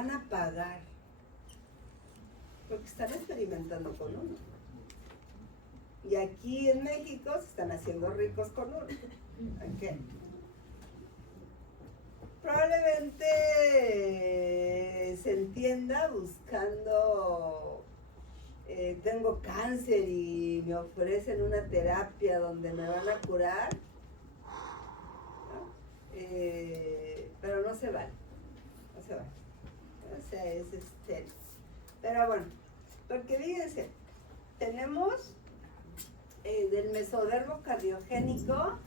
van a pagar, porque están experimentando con uno. Y aquí en México se están haciendo ricos con uno. ¿Ok? Probablemente se entienda buscando, tengo cáncer y me ofrecen una terapia donde me van a curar, ¿no? Pero no se vale, no se vale. O sea, es estéril. Pero bueno, porque fíjense, tenemos del mesodermo cardiogénico,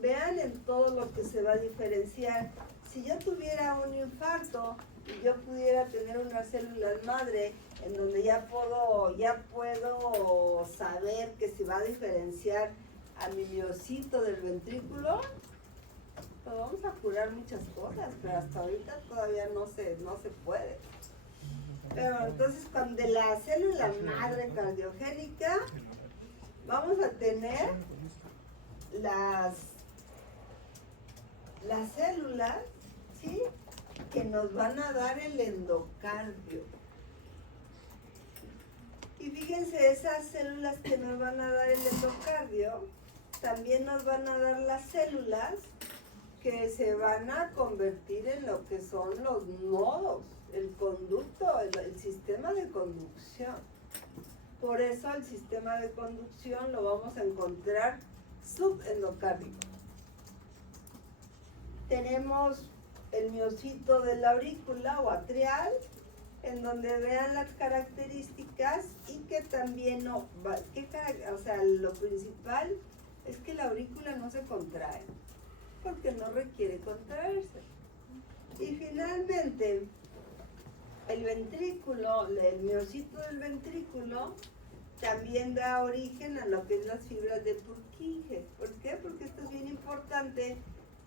vean en todo lo que se va a diferenciar. Si yo tuviera un infarto y yo pudiera tener unas células madre en donde ya puedo saber que se va a diferenciar a mi miocito del ventrículo, pues vamos a curar muchas cosas, pero hasta ahorita todavía no se puede. Pero entonces, cuando de la célula madre cardiogénica vamos a tener las células, ¿sí?, que nos van a dar el endocardio. Y fíjense, esas células que nos van a dar el endocardio, también nos van a dar las células que se van a convertir en lo que son los nodos, el conducto, el sistema de conducción. Por eso el sistema de conducción lo vamos a encontrar subendocárdico. Tenemos el miocito de la aurícula o atrial, en donde vean las características y que también lo principal es que la aurícula no se contrae, porque no requiere contraerse. Y finalmente, el ventrículo, el miocito del ventrículo, también da origen a lo que es las fibras de Purkinje. ¿Por qué? Porque esto es bien importante,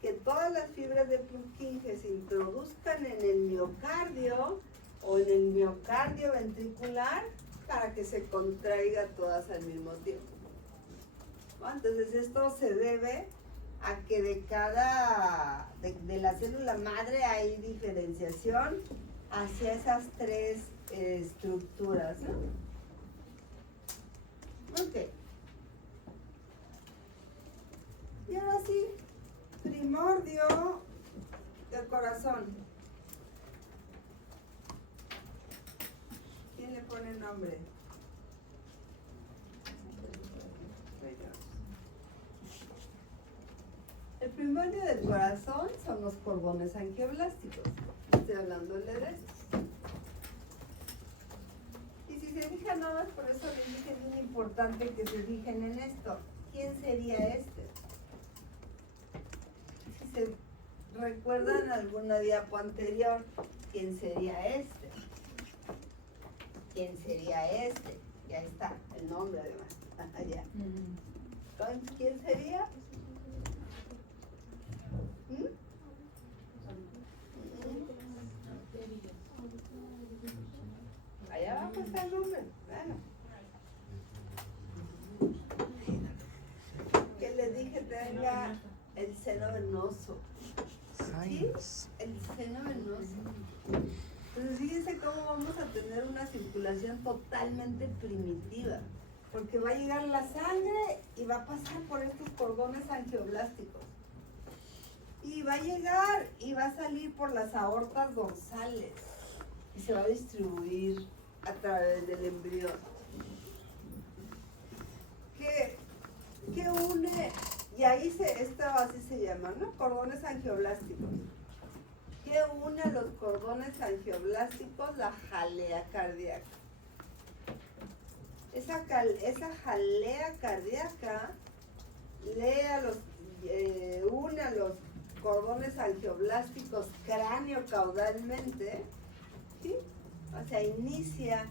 que todas las fibras de Purkinje se introduzcan en el miocardio o en el miocardio ventricular para que se contraiga todas al mismo tiempo. Bueno, entonces esto se debe a que de la célula madre hay diferenciación hacia esas tres estructuras, ¿no? Ok. Y ahora sí, primordio del corazón. ¿Quién le pone nombre? El primordio del corazón son los cordones angioblásticos. Estoy hablando de estos. Y si se fijan nada más, por eso les dije, es muy importante que se fijen en esto. ¿Quién sería este? Si se recuerdan alguna diapo anterior, ¿quién sería este? ¿Quién sería este? Ya está, el nombre además. Allá. Entonces, ¿quién sería? Allá abajo está el nombre. Bueno. Que les dije tenga el seno venoso. ¿Sí? El seno venoso. Entonces fíjense cómo vamos a tener una circulación totalmente primitiva. Porque va a llegar la sangre y va a pasar por estos cordones angioblásticos. Y va a llegar y va a salir por las aortas dorsales. Y se va a distribuir a través del embrión. ¿Qué une? Y ahí esta así se llama, ¿no? Cordones angioblásticos. ¿Qué une a los cordones angioblásticos? La jalea cardíaca. Esa jalea cardíaca une a los cordones angioblásticos cráneo-caudalmente, ¿sí? O sea, inicia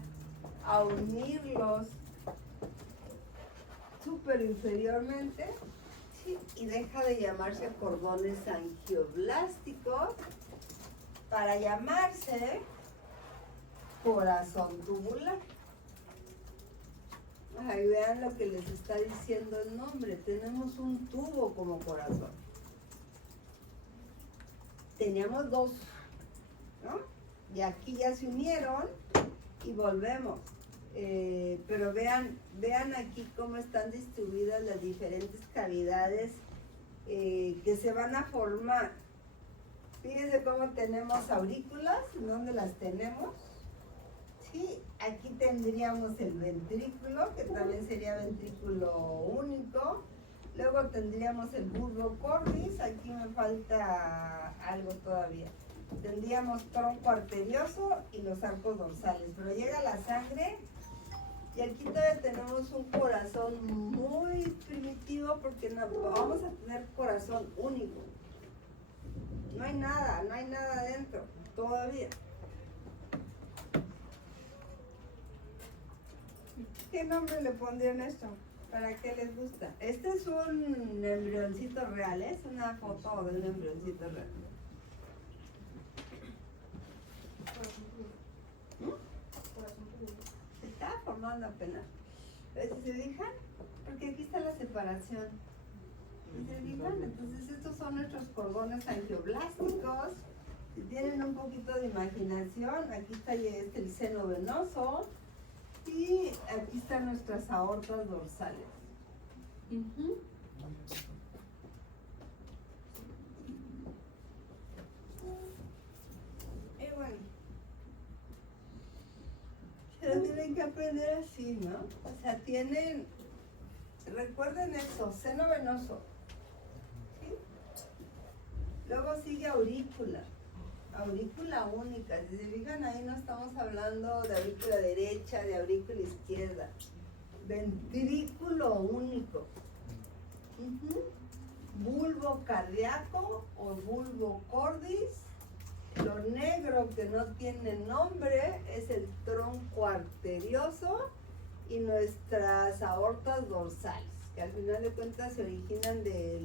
a unirlos superinferiormente, ¿sí? Y deja de llamarse cordones angioblásticos para llamarse corazón tubular. Ahí vean lo que les está diciendo el nombre. Tenemos un tubo como corazón. Teníamos dos, ¿no? y aquí ya se unieron y volvemos. Pero vean aquí cómo están distribuidas las diferentes cavidades que se van a formar. Fíjense cómo tenemos aurículas, ¿dónde las tenemos? Sí, aquí tendríamos el ventrículo, que también sería ventrículo único. Luego tendríamos el bulbo cordis, aquí me falta algo todavía. Tendríamos tronco arterioso y los arcos dorsales, pero llega la sangre y aquí todavía tenemos un corazón muy primitivo porque no, vamos a tener corazón único. No hay nada adentro todavía. ¿Qué nombre le pondrían esto? ¿Para qué les gusta? Este es un embrioncito real, es una foto de un embrioncito real. Se está formando apenas. Pero si se fijan, porque aquí está la separación. Si se fijan, entonces estos son nuestros cordones angioblásticos. Si tienen un poquito de imaginación, aquí está el seno venoso. Y aquí están nuestras aortas dorsales. Y bueno, se lo tienen que aprender así, ¿no? O sea, recuerden eso, seno venoso, ¿sí? Luego sigue aurícula única. Si se fijan ahí no estamos hablando de aurícula derecha, de aurícula izquierda. Ventrículo único. Bulbo cardíaco o bulbo cordis. Lo negro que no tiene nombre es el tronco arterioso y nuestras aortas dorsales, que al final de cuentas se originan de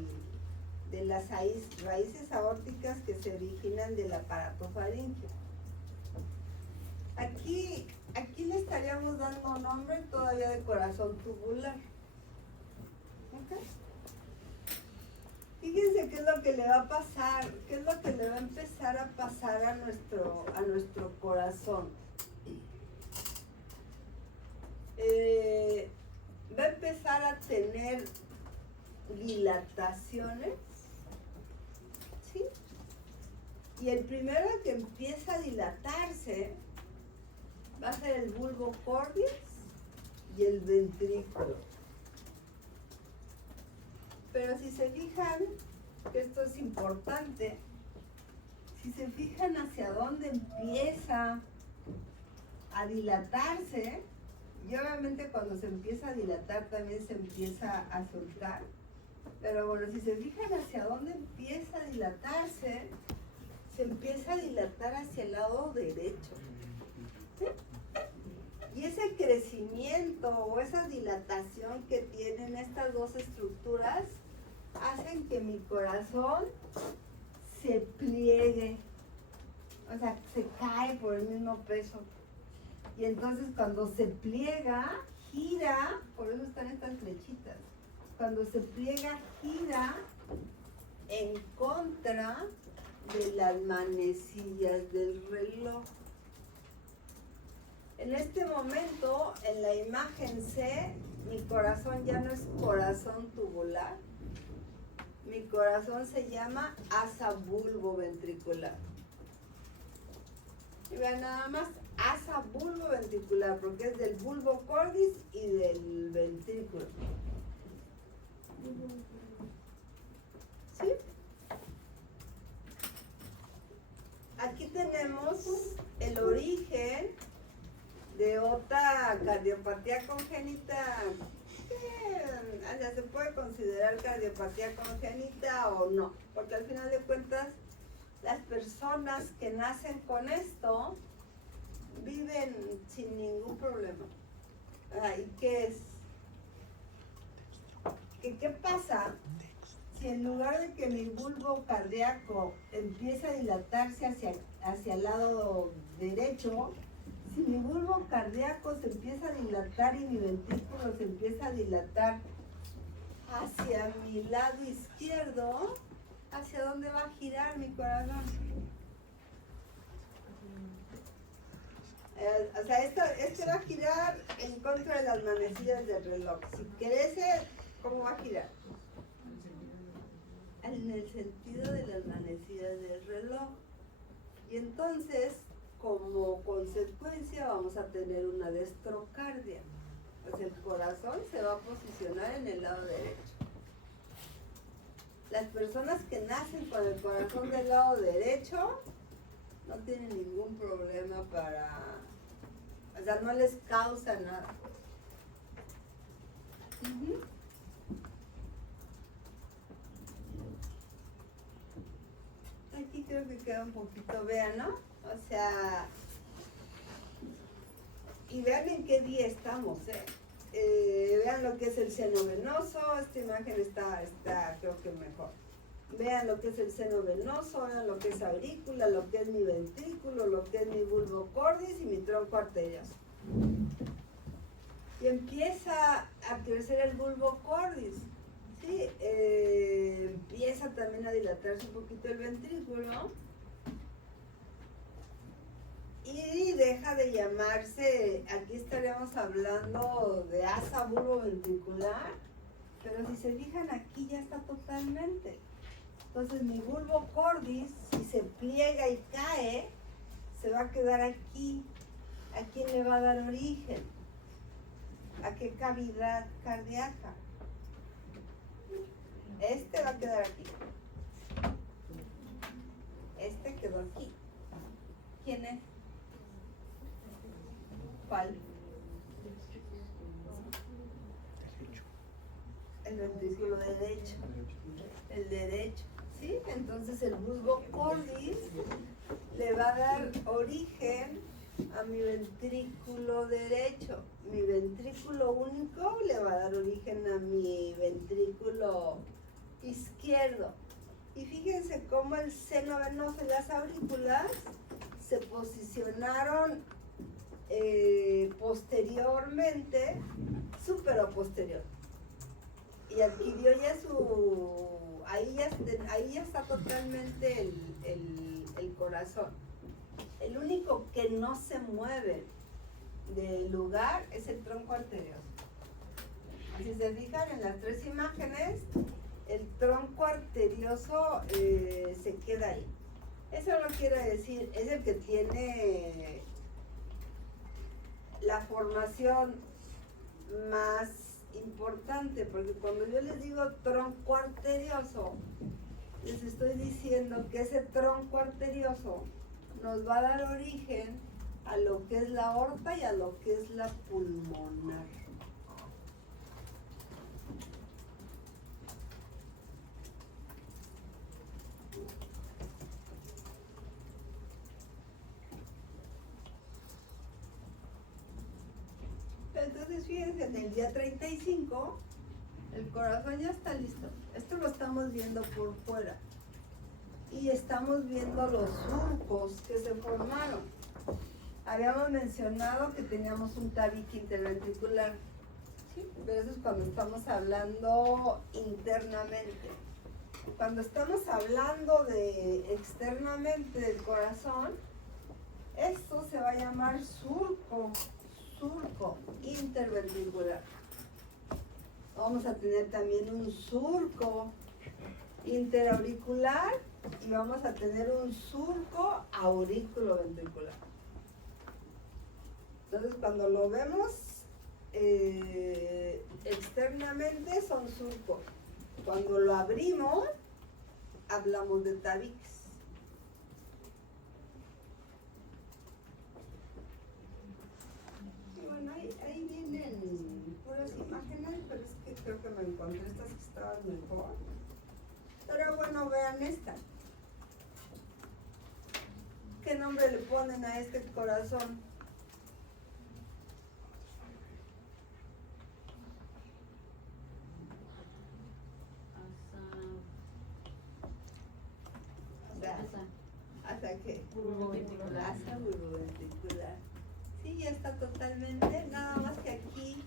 las raíces aórticas que se originan del aparato faríngeo. Aquí le estaríamos dando nombre todavía de corazón tubular. ¿Okay? Fíjense qué es lo que le va a pasar, qué es lo que le va a empezar a pasar a nuestro corazón. Va a empezar a tener dilataciones. ¿Sí? Y el primero que empieza a dilatarse va a ser el bulbo cordis y el ventrículo. Pero si se fijan, que esto es importante, si se fijan hacia dónde empieza a dilatarse, y obviamente cuando se empieza a dilatar también se empieza a soltar. Pero bueno, si se fijan hacia dónde empieza a dilatarse, se empieza a dilatar hacia el lado derecho. ¿Sí? Y ese crecimiento o esa dilatación que tienen estas dos estructuras hacen que mi corazón se pliegue, o sea, se cae por el mismo peso. Y entonces cuando se pliega, gira, por eso están estas flechitas. Cuando se pliega, gira en contra de las manecillas del reloj. En este momento, en la imagen C, mi corazón ya no es corazón tubular. Mi corazón se llama asa bulboventricular. Y vean nada más, asa bulboventricular, porque es del bulbo cordis y del ventrículo. ¿Sí? Aquí tenemos el origen de otra cardiopatía congénita. Se puede considerar cardiopatía congénita o no, porque al final de cuentas las personas que nacen con esto viven sin ningún problema. ¿Y qué es? ¿Qué pasa si en lugar de que mi bulbo cardíaco empiece a dilatarse hacia el lado derecho, si mi bulbo cardíaco se empieza a dilatar y mi ventrículo se empieza a dilatar hacia mi lado izquierdo, ¿hacia dónde va a girar mi corazón? O sea, esto va a girar en contra de las manecillas del reloj. Si crece, ¿cómo va a girar? En el sentido de las manecillas del reloj. Y entonces, como consecuencia, vamos a tener una destrocardia. Pues el corazón se va a posicionar en el lado derecho. Las personas que nacen con el corazón del lado derecho no tienen ningún problema o sea, no les causa nada. Aquí creo que queda un poquito, vean, ¿no? O sea, y vean en qué día estamos, vean lo que es el seno venoso. Esta imagen está creo que mejor. Vean lo que es el seno venoso, vean lo que es aurícula, lo que es mi ventrículo, lo que es mi bulbo cordis y mi tronco arterioso. Y empieza a crecer el bulbo cordis, ¿sí? Empieza también a dilatarse un poquito el ventrículo. Y deja de llamarse, aquí estaríamos hablando de asa bulbo ventricular, pero si se fijan aquí ya está totalmente. Entonces mi bulbo cordis, si se pliega y cae, se va a quedar aquí. ¿A quién le va a dar origen? ¿A qué cavidad cardíaca? Este va a quedar aquí. Este quedó aquí. ¿Quién es? ¿Cuál? El ventrículo derecho. El derecho, ¿sí? Entonces el bulbo cordis le va a dar origen a mi ventrículo derecho. Mi ventrículo único le va a dar origen a mi ventrículo izquierdo. Y fíjense cómo el seno venoso y las aurículas se posicionaron posteriormente, supero posterior. Y adquirió ya ahí ya está totalmente el corazón. El único que no se mueve del lugar es el tronco arterioso. Si se fijan en las tres imágenes, el tronco arterioso se queda ahí. Eso no quiere decir, es el que tiene la formación más importante, porque cuando yo les digo tronco arterioso, les estoy diciendo que ese tronco arterioso nos va a dar origen a lo que es la aorta y a lo que es la pulmonar. Entonces fíjense, en el día 35 el corazón ya está listo. Esto lo estamos viendo por fuera y estamos viendo los surcos que se formaron. Habíamos mencionado que teníamos un tabique interventricular, ¿sí? Pero eso es cuando estamos hablando internamente. Cuando estamos hablando de externamente del corazón, esto se va a llamar surco interventricular. Vamos a tener también un surco interauricular y vamos a tener un surco auriculoventricular. Entonces, cuando lo vemos externamente son surcos. Cuando lo abrimos, hablamos de tabiques. Y bueno, ahí vienen puras imágenes, pero es que creo que me encontré estas que estaban mejor. Pero bueno, vean esta. ¿Qué nombre le ponen a este corazón? ¿Hasta qué? Asa bulboventricular. Sí, ya está totalmente. Nada más que aquí,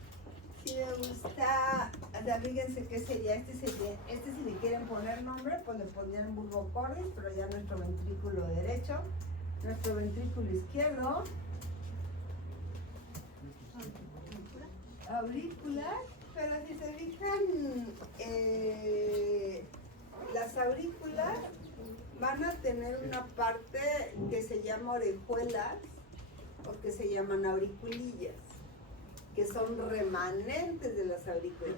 si me gusta, o sea, fíjense qué sería. Este si le quieren poner nombre, pues le pondrían bulbo cordis, pero ya nuestro ventrículo derecho, nuestro ventrículo izquierdo. aurículas, pero si se fijan, las aurículas van a tener una parte que se llama orejuelas o que se llaman auriculillas, que son remanentes de las aurículas,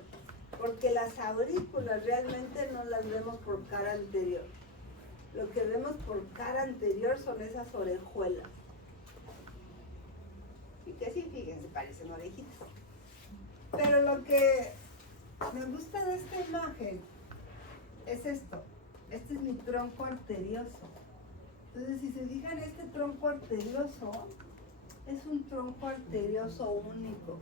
porque las aurículas realmente no las vemos por cara anterior. Lo que vemos por cara anterior son esas orejuelas. Y que sí, fíjense, parecen orejitas. Pero lo que me gusta de esta imagen es esto. Este es mi tronco arterioso. Entonces, si se fijan, este tronco arterioso es un tronco arterioso único.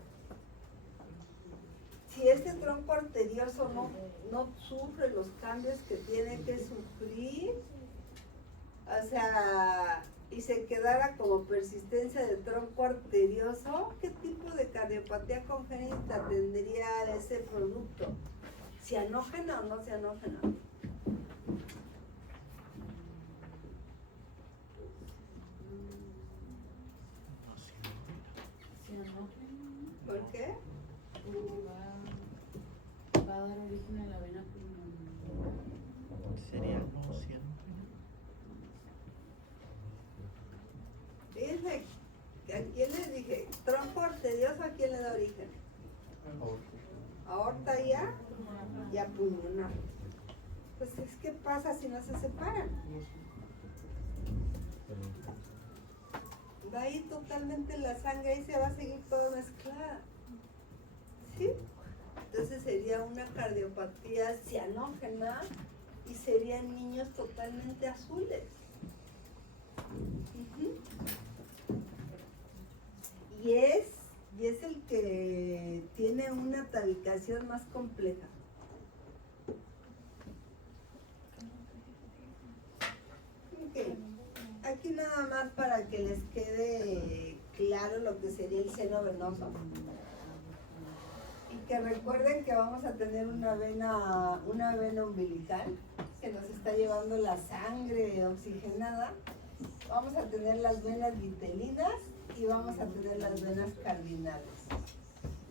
Si este tronco arterioso no sufre los cambios que tiene que sufrir, o sea, y se quedara como persistencia del tronco arterioso, ¿qué tipo de cardiopatía congénita tendría ese producto? ¿Cianógena o no cianógena? ¿Por qué? Va a dar origen a la vena pulmonar. Sería no cianógena. Fíjense, ¿a quién le dije? Tronco arterioso, ¿a quién le da origen? Aorta y a pulmonar. Pues es que pasa si no se separan. Va a ir totalmente la sangre y se va a seguir toda mezclada. ¿Sí? Entonces sería una cardiopatía cianógena y serían niños totalmente azules. Y es el que tiene una tabicación más compleja. Okay. Aquí nada más para que les quede claro lo que sería el seno venoso. Y que recuerden que vamos a tener una vena umbilical que nos está llevando la sangre oxigenada. Vamos a tener las venas vitelinas y vamos a tener las venas cardinales,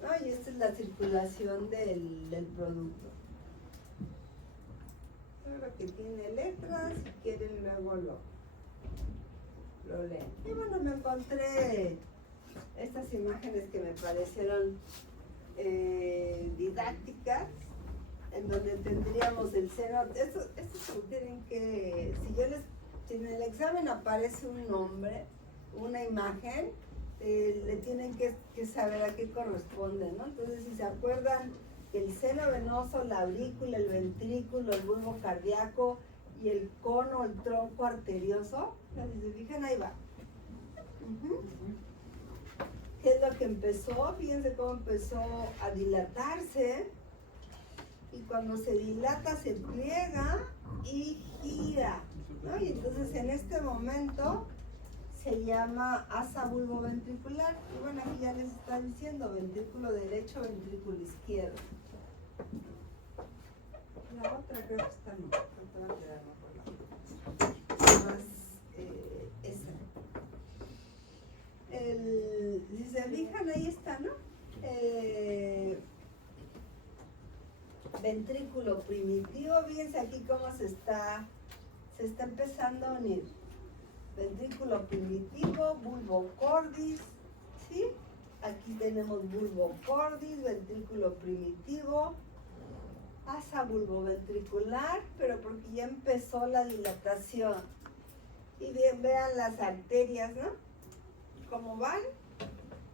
¿no? Y esta es la circulación del producto. Claro que tiene letras, si quieren luego lo leen. Y bueno, me encontré estas imágenes que me parecieron didácticas, en donde tendríamos el seno. Estos tienen que, si en el examen aparece un nombre, una imagen, le tienen que saber a qué corresponde, ¿no? Entonces, si se acuerdan, el seno venoso, la aurícula, el ventrículo, el bulbo cardíaco y el cono, el tronco arterioso, si se fijan, ahí va. ¿Qué es lo que empezó? Fíjense cómo empezó a dilatarse, y cuando se dilata se pliega y gira, ¿no? Y entonces en este momento se llama asa bulboventricular. Y bueno, aquí ya les está diciendo ventrículo derecho, ventrículo izquierdo. La otra creo que está no, falta va a quedar por la más esa. Si se fijan, ahí está, ¿no? Ventrículo primitivo, fíjense aquí cómo se está empezando a unir. Ventrículo primitivo, bulbo cordis, ¿sí? Aquí tenemos bulbo cordis, ventrículo primitivo, asa bulboventricular, pero porque ya empezó la dilatación. Y bien, vean las arterias, ¿no? Cómo van.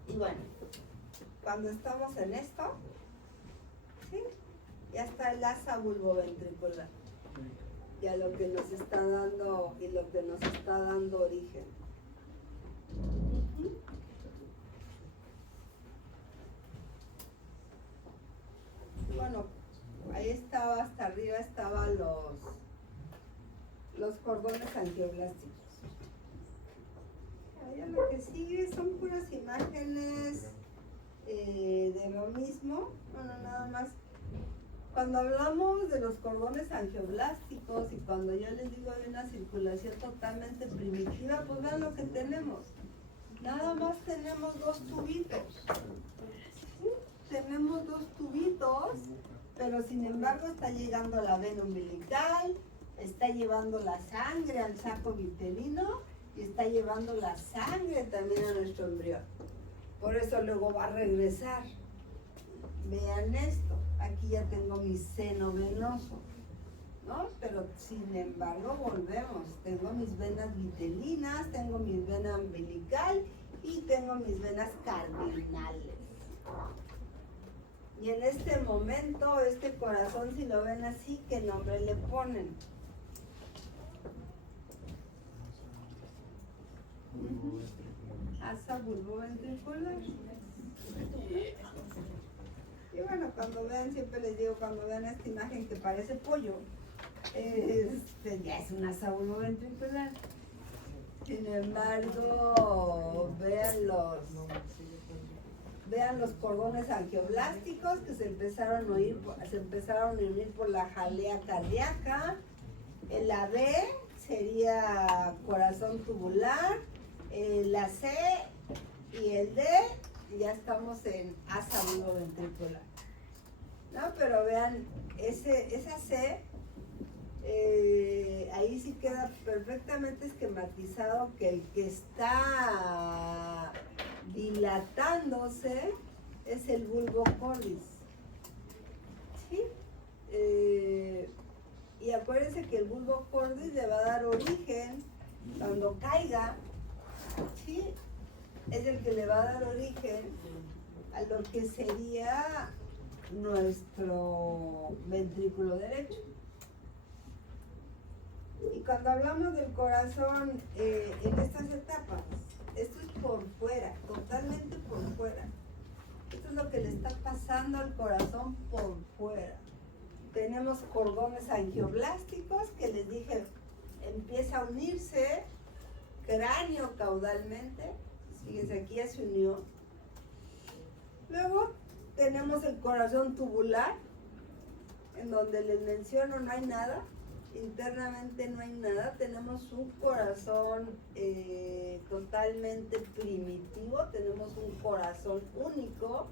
Y bueno, cuando estamos en esto, ¿sí? Ya está el asa bulboventricular. Ya lo que nos está dando y lo que nos está dando origen. Bueno, ahí estaba, hasta arriba estaban los cordones angioblásticos. Allá lo que sigue son puras imágenes de lo mismo. Bueno, nada más. Cuando hablamos de los cordones angioblásticos y cuando yo les digo de una circulación totalmente primitiva, pues vean lo que tenemos. Nada más tenemos dos tubitos. ¿Sí? tenemos dos tubitos, pero sin embargo está llegando la vena umbilical, está llevando la sangre al saco vitelino y está llevando la sangre también a nuestro embrión. Por eso luego va a regresar. Vean esto, aquí ya tengo mi seno venoso, ¿no? Pero sin embargo volvemos, tengo mis venas vitelinas, tengo mi vena umbilical y tengo mis venas cardinales. Y en este momento, este corazón, si lo ven así, ¿qué nombre le ponen? Asa bulboventricular. Y bueno, cuando vean, siempre les digo, cuando vean esta imagen que parece pollo, ya es una asa bulboventricular. Sin embargo, vean los cordones angioblásticos que se empezaron a unir por la jalea cardíaca. El AB sería corazón tubular, la C y el D, ya estamos en asa bulboventricular, ¿no? Pero vean, esa C, ahí sí queda perfectamente esquematizado que el que está dilatándose es el bulbo cordis, ¿sí? Y acuérdense que el bulbo cordis le va a dar origen cuando caiga, ¿sí? Es el que le va a dar origen a lo que sería nuestro ventrículo derecho. Y cuando hablamos del corazón en estas etapas, esto es por fuera, totalmente por fuera. Esto es lo que le está pasando al corazón por fuera. Tenemos cordones angioblásticos que les dije, empieza a unirse cráneo caudalmente. Fíjense, aquí ya se unió. Luego tenemos el corazón tubular, en donde les menciono no hay nada. Internamente no hay nada, tenemos un corazón totalmente primitivo, tenemos un corazón único.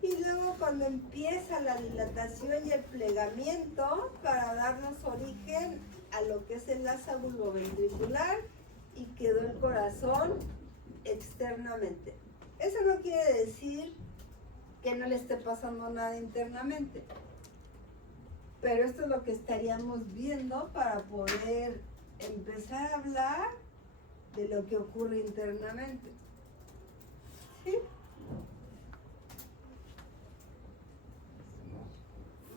Y luego cuando empieza la dilatación y el plegamiento para darnos origen a lo que es el asa bulboventricular y quedó el corazón externamente. Eso no quiere decir que no le esté pasando nada internamente. Pero esto es lo que estaríamos viendo para poder empezar a hablar de lo que ocurre internamente. ¿Sí?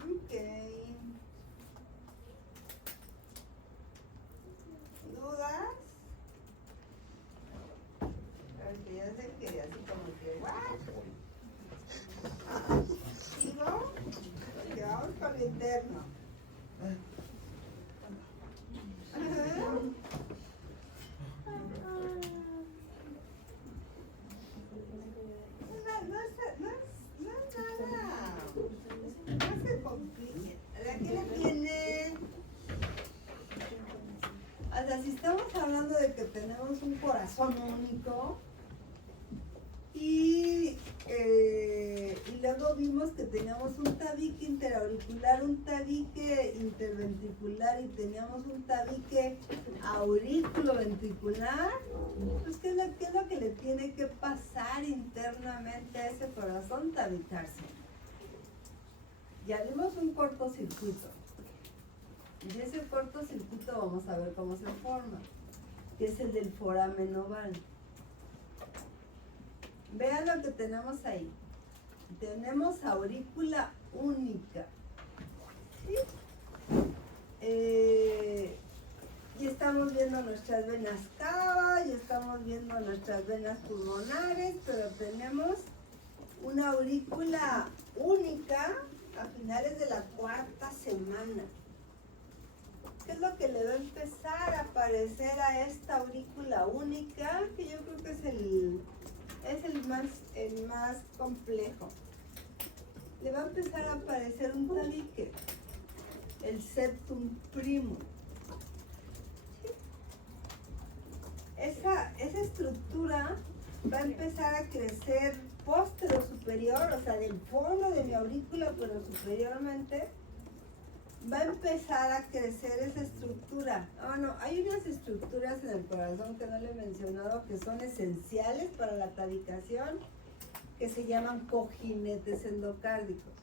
Ok. ¿Dudas? Porque ya se quedé así como que, ¿what? ¿Sigo? Porque vamos con lo interno. No se complique. ¿Qué le tienen? O sea, si estamos hablando de que tenemos un corazón único y luego vimos que teníamos un tabique interauricular, un tabique interventricular y teníamos un tabique aurículo-ventricular, pues ¿qué es lo que le tiene que pasar internamente a ese corazón? Tabicarse. Ya vimos un cortocircuito. Y ese cortocircuito vamos a ver cómo se forma, que es el del foramen oval. Vean lo que tenemos ahí. Tenemos aurícula única. ¿Sí? Y estamos viendo nuestras venas cava, y estamos viendo nuestras venas pulmonares, pero tenemos una aurícula única a finales de la cuarta semana. ¿Qué es lo que le va a empezar a aparecer a esta aurícula única? Que yo creo que es el más complejo. Le va a empezar a aparecer un tabique, el septum primum. ¿Sí? Esa estructura va a empezar a crecer póstero superior, o sea, del fondo de mi aurícula, pero superiormente, va a empezar a crecer esa estructura. No, hay unas estructuras en el corazón que no le he mencionado que son esenciales para la tabicación, que se llaman cojinetes endocárdicos.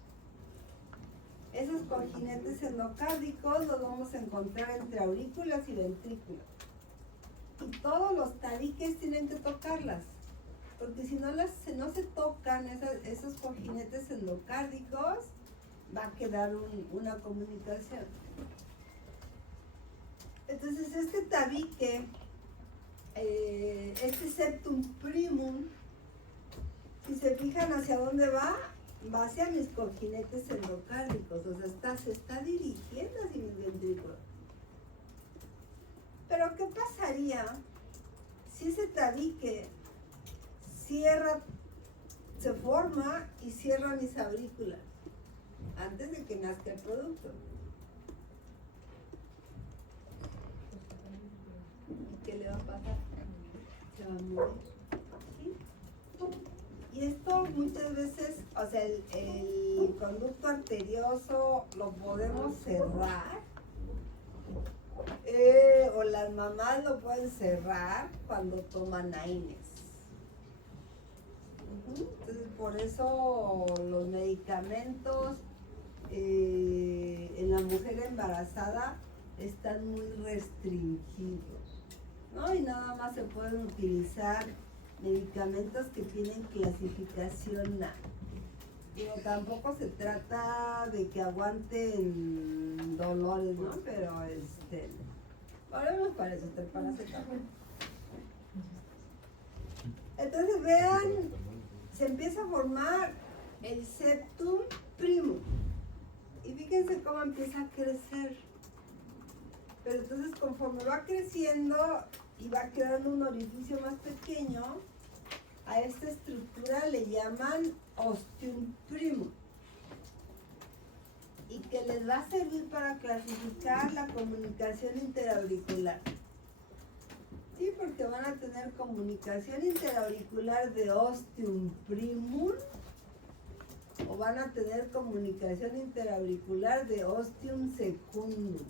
Esos cojinetes endocárdicos los vamos a encontrar entre aurículas y ventrículos. Y todos los tabiques tienen que tocarlas, porque si no se tocan esos cojinetes endocárdicos, va a quedar una comunicación. Entonces este tabique, este septum primum, si se fijan hacia dónde va hacia mis cojinetes endocárdicos, o sea, se está dirigiendo hacia mis ventrículos. Pero ¿qué pasaría si ese tabique se forma y cierra mis aurículas antes de que nazca el producto? ¿Qué le va a pasar? Se va a morir. ¿Sí? Y esto muchas veces, o sea, el conducto arterioso lo podemos cerrar, o las mamás lo pueden cerrar cuando toman AINES. Entonces, por eso los medicamentos en la mujer embarazada están muy restringidos, ¿no? Y nada más se pueden utilizar medicamentos que tienen clasificación A. Digo, tampoco se trata de que aguanten dolores, ¿no? Pero ahora me parece el paracetamol. Entonces vean, se empieza a formar el septum primum. Y fíjense cómo empieza a crecer. Pero entonces conforme va creciendo y va quedando un orificio más pequeño, a esta estructura le llaman ostium primum, y que les va a servir para clasificar la comunicación interauricular. Sí, porque van a tener comunicación interauricular de ostium primum, o van a tener comunicación interauricular de ostium secundum.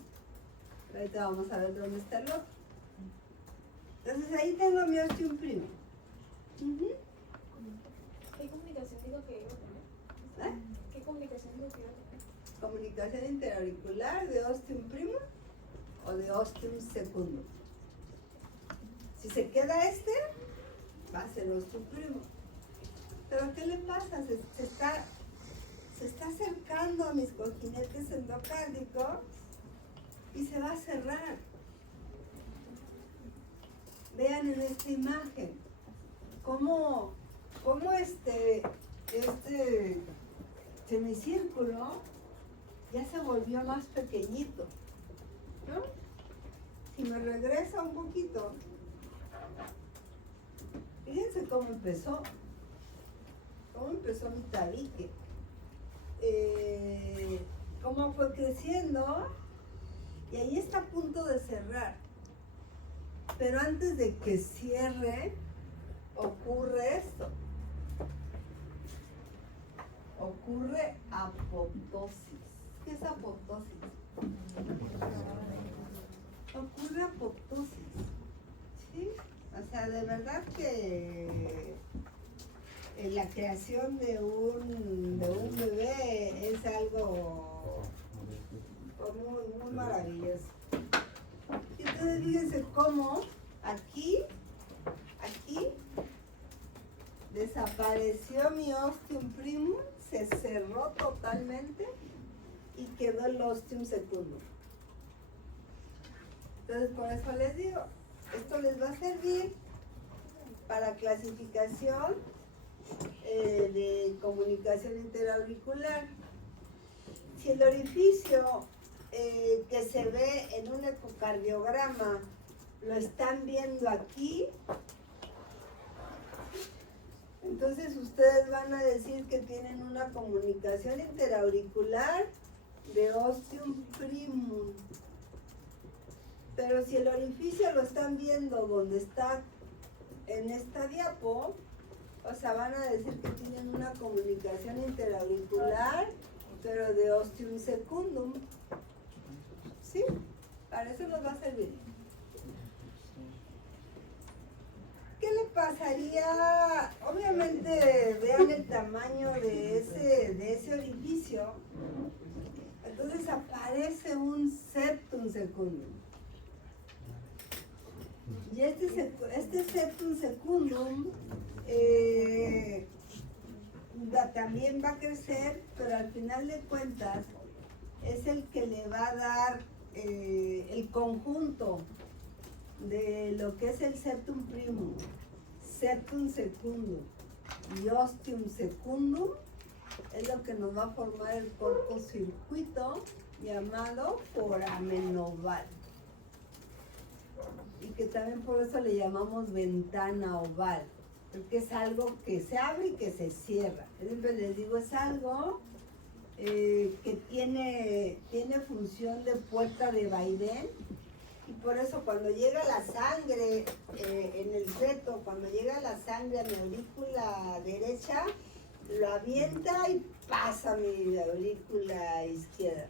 Ahorita vamos a ver dónde está el otro. Entonces ahí tengo mi ostium primum. ¿Qué comunicación digo que iba a tener? ¿Qué comunicación digo que iba a tener? Comunicación interauricular de ostium primum o de ostium secundum. Si se queda va a ser ostium primum. Pero ¿qué le pasa? Se está acercando a mis cojinetes endocárdicos y se va a cerrar. Vean en esta imagen cómo este semicírculo ya se volvió más pequeñito, ¿no? Si me regresa un poquito, fíjense cómo empezó mi tabique, cómo fue creciendo, y ahí está a punto de cerrar. Pero antes de que cierre, ocurre esto. Ocurre apoptosis. ¿Qué es apoptosis? Ocurre apoptosis. ¿Sí? O sea, de verdad que la creación de un bebé es algo muy, muy maravilloso. Entonces fíjense cómo aquí desapareció mi ostium primum, se cerró totalmente y quedó el ostium secundum. Entonces por eso les digo, esto les va a servir para clasificación de comunicación interauricular. Si el orificio que se ve en un ecocardiograma lo están viendo aquí, entonces ustedes van a decir que tienen una comunicación interauricular de ostium primum. Pero si el orificio lo están viendo donde está en esta diapo, O sea, van a decir que tienen una comunicación interauricular, pero de ostium secundum. ¿Sí? Para eso nos va a servir. ¿Qué le pasaría? Obviamente, vean el tamaño de ese orificio. Entonces aparece un septum secundum. Y este septum secundum también va a crecer, pero al final de cuentas es el que le va a dar el conjunto de lo que es el septum primum, septum secundum y ostium secundum, es lo que nos va a formar el cortocircuito llamado foramen oval. Y que también por eso le llamamos ventana oval, porque es algo que se abre y que se cierra. Yo siempre les digo, es algo que tiene función de puerta de vaivén, y por eso cuando llega la sangre en el feto, cuando llega la sangre a mi aurícula derecha, lo avienta y pasa a mi aurícula izquierda.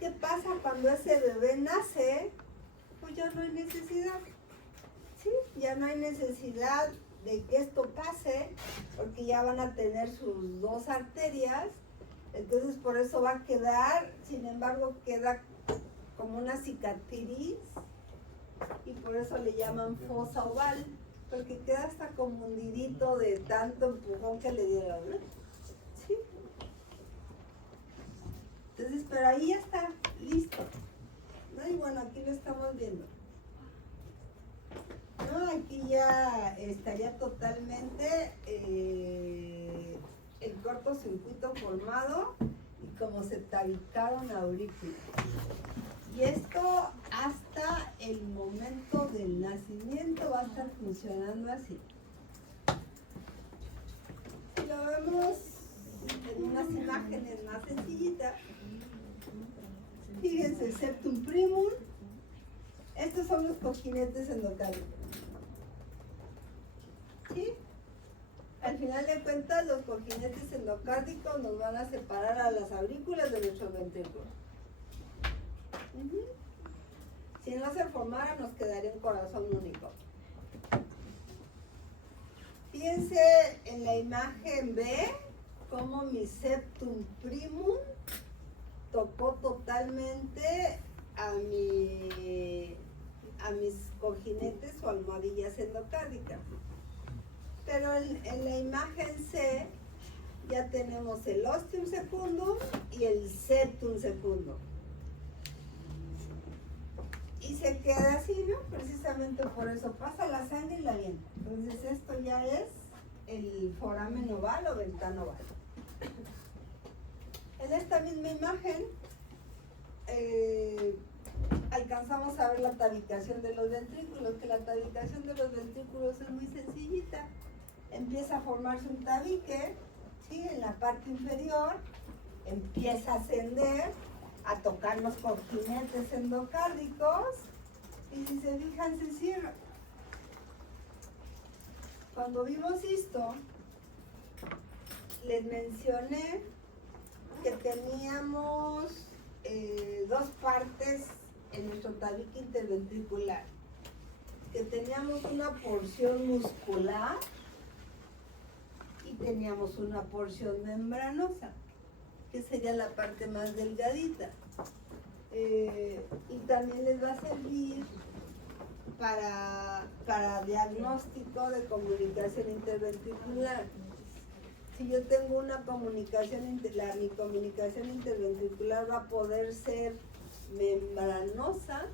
¿Qué pasa cuando ese bebé nace? Pues ya no hay necesidad, ¿sí? Ya no hay necesidad de que esto pase, porque ya van a tener sus dos arterias, entonces por eso va a quedar, sin embargo queda como una cicatriz, y por eso le llaman fosa oval, porque queda hasta como hundidito de tanto empujón que le dieron, ¿no? ¿Sí? Entonces, pero ahí ya está, listo. ¿No? Y bueno, aquí lo estamos viendo. ¿No? Aquí ya estaría totalmente el cortocircuito formado y como se tabicaron aurículas. Y esto hasta el momento del nacimiento va a estar funcionando así. Si lo vemos en unas imágenes más sencillitas, fíjense, septum primum, estos son los cojinetes endocárdicos. ¿Sí? Al final de cuentas, los cojinetes endocárdicos nos van a separar a las aurículas de nuestros ventrículos. Si no se formara, nos quedaría un corazón único. Fíjense en la imagen B, cómo mi septum primum tocó totalmente a mis cojinetes o almohadillas endocárdicas. Pero en la imagen C ya tenemos el ostium secundum y el septum secundum. Y se queda así, ¿no? Precisamente por eso pasa la sangre y la avienta. Entonces esto ya es el foramen oval o ventana oval. En esta misma imagen alcanzamos a ver la tabicación de los ventrículos, que la tabicación de los ventrículos es muy sencillita. Empieza a formarse un tabique, ¿sí? En la parte inferior, empieza a ascender, a tocar los cojinetes endocárdicos, y si se fijan se cierra. Cuando vimos esto, les mencioné que teníamos dos partes en nuestro tabique interventricular, que teníamos una porción muscular y teníamos una porción membranosa, que sería la parte más delgadita. Y también les va a servir para diagnóstico de comunicación interventricular. Si yo tengo una comunicación, mi comunicación interventricular va a poder ser membranosa,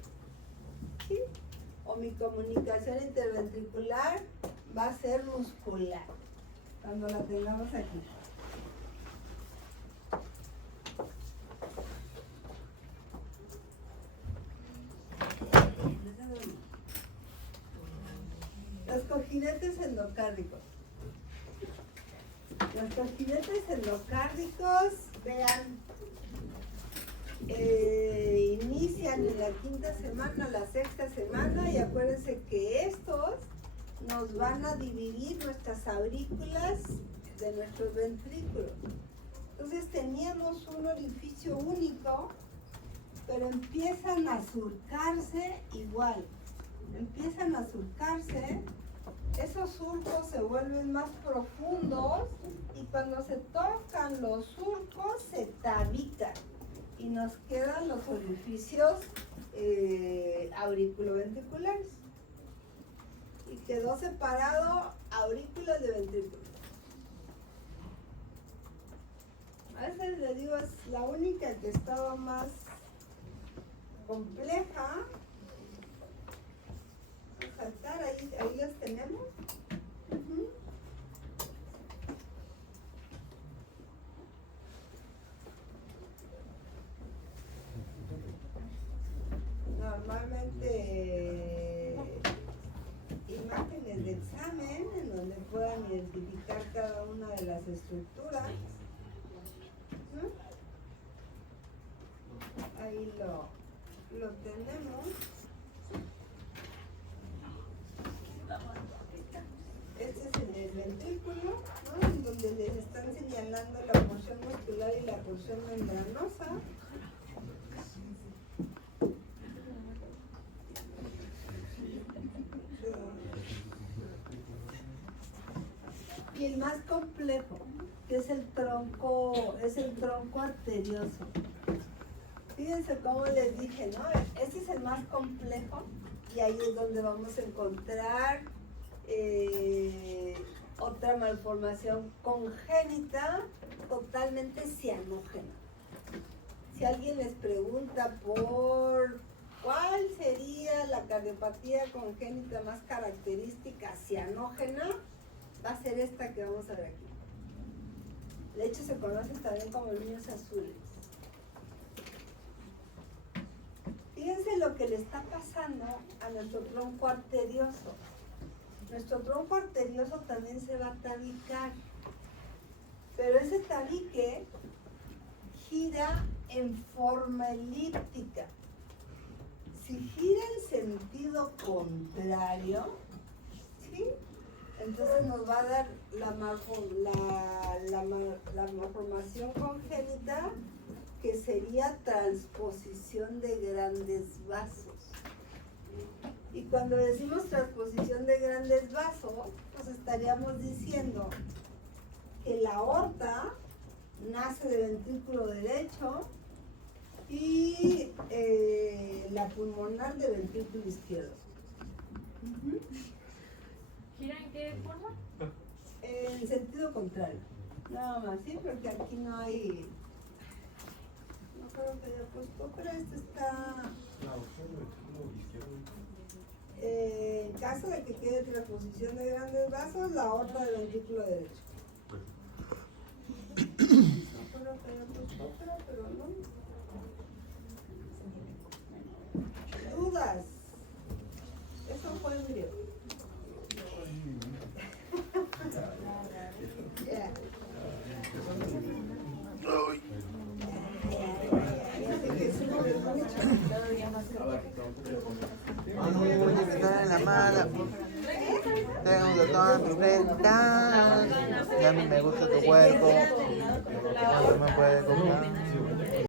¿sí? O mi comunicación interventricular va a ser muscular, cuando la tengamos aquí. Los cojinetes endocárdicos. Los cojinetes endocárdicos, vean, inician en la quinta semana, la sexta semana, y acuérdense que estos nos van a dividir nuestras aurículas de nuestros ventrículos. Entonces teníamos un orificio único, pero empiezan a surcarse igual. Empiezan a surcarse, esos surcos se vuelven más profundos y cuando se tocan los surcos se tabican y nos quedan los orificios auriculoventriculares. Y quedó separado aurículas de ventrículos. A veces le digo, es la única que estaba más compleja. Saltar, ahí las tenemos. Normalmente imágenes de examen en donde puedan identificar cada una de las estructuras. Ahí lo tenemos. Este es el ventrículo, ¿no? En donde les están señalando la porción muscular y la porción membranosa. Y el más complejo, que es el tronco arterioso. Fíjense cómo les dije, ¿no? Este es el más complejo y ahí es donde vamos a encontrar otra malformación congénita totalmente cianógena. Si alguien les pregunta por cuál sería la cardiopatía congénita más característica cianógena, va a ser esta que vamos a ver aquí. De hecho se conoce también como niños azules. Fíjense lo que le está pasando a nuestro tronco arterioso. Nuestro tronco arterioso también se va a tabicar, pero ese tabique gira en forma elíptica. Si gira en sentido contrario, ¿sí? Entonces nos va a dar la malformación congénita, que sería transposición de grandes vasos. Y cuando decimos transposición de grandes vasos, pues estaríamos diciendo que la aorta nace del ventrículo derecho y la pulmonar del ventrículo izquierdo. ¿Gira en qué forma? En sentido contrario. Nada más, sí, porque aquí no hay... No creo que haya puesto, pero este está... En caso de que quede transposición de grandes vasos, la aorta del ventrículo derecho. No creo que haya puesto otra, pero no. ¿Dudas? Eso fue en griego. Yeah. En la mala. Tengo que completar. Y a mí me gusta tu cuerpo. ¿Cuánto me puede comprar?